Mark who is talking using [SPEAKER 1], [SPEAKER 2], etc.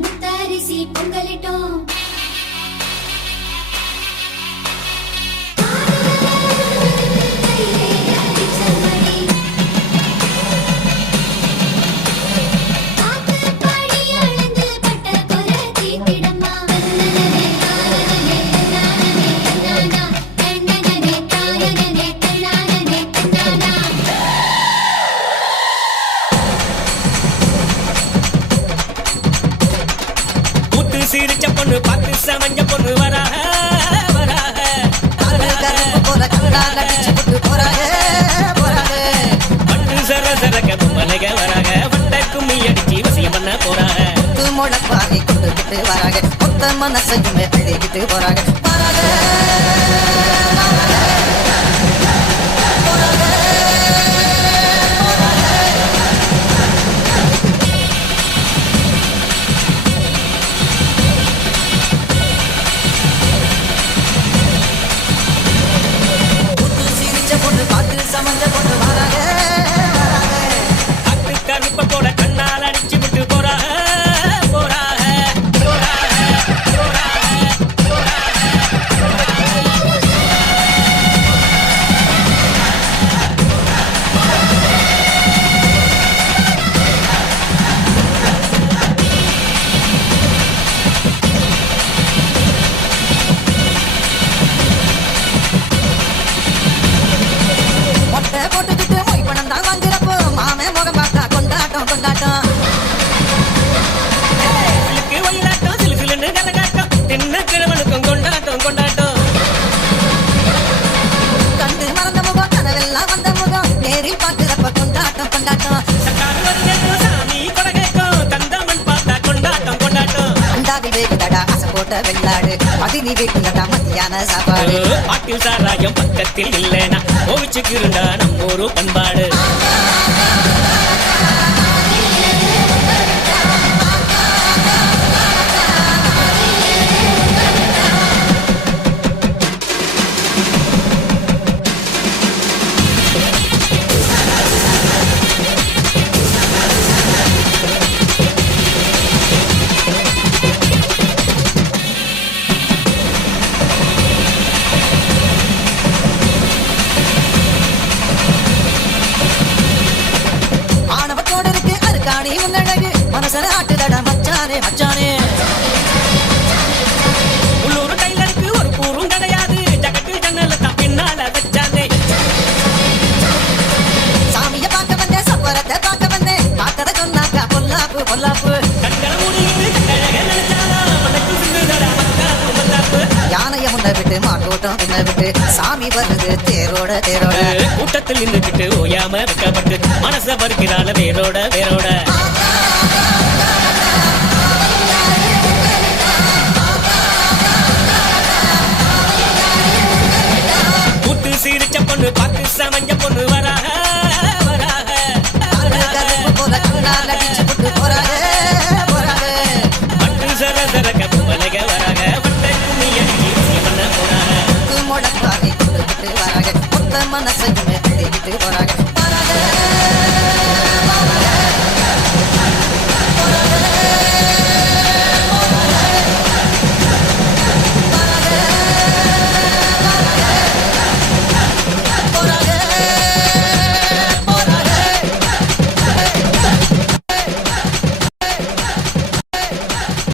[SPEAKER 1] புத்தாரிசி
[SPEAKER 2] பொங்கலிட்டோம். சிரிச்ச பொண்ணு பார்த்து சமஞ்ச பொண்ணு வராக வராக பட்டு சர சரக்க பொம்மலைக வராக வட்ட கும்மி அடிச்சு வசியம் பண்ண
[SPEAKER 3] முத்து முழப்பாரி கொண்டுகிட்டு வராங்க மொத்த மனசையுமே அள்ளிக்கிட்டு போறாங்க போறாங்க பொண்ணு பார்த்து சமஞ்ச
[SPEAKER 2] தின்ன கிழவனுக்கும் கொண்டாட்டம் கொண்டாட்டம்.
[SPEAKER 3] கண்டு மறந்த முகம் கனவெல்லாம் வந்த முகம். நேரில் பார்க்கிறப்ப கொண்டாட்டம் கொண்டாட்டம். வெள்ளாடு. பதினி வீட்டுலடா மத்தியான சாப்பாடு.
[SPEAKER 2] பாட்டில் சாராயம் பக்கத்தில் இல்லைனா கோவிச்சுக்கிருந்தா நம்ம ஒரு பண்பாடு.
[SPEAKER 3] அருக்காணி முன்னழகு மனசர ஆட்டுதடா மச்சானே மச்சானே.
[SPEAKER 2] உள்ளூர் டைலருக்கு ஒரு கூறும் கிடையாது. ஜகட்டு ஜன்னல தான் பின்னால வச்சானே.
[SPEAKER 3] சாமிய பார்க்க வந்தேன் சப்பரத்தை பார்க்க வந்தேன். பார்த்தத சொன்னாக்கா பொல்லாப்பு பொல்லாப்பு. முன்ன விட்டு மாட்டோட்டம் பின்ன விட்டு சாமி வருது தேரோட தேரோட.
[SPEAKER 2] கூட்டத்தில் நின்றுக்கிட்டு ஓயாம வைக்கப்பட்டு மனச பறிக்கிறாள் வேரோட வேரோட.
[SPEAKER 3] மனசையுமே தேடிட்டு போறாங்க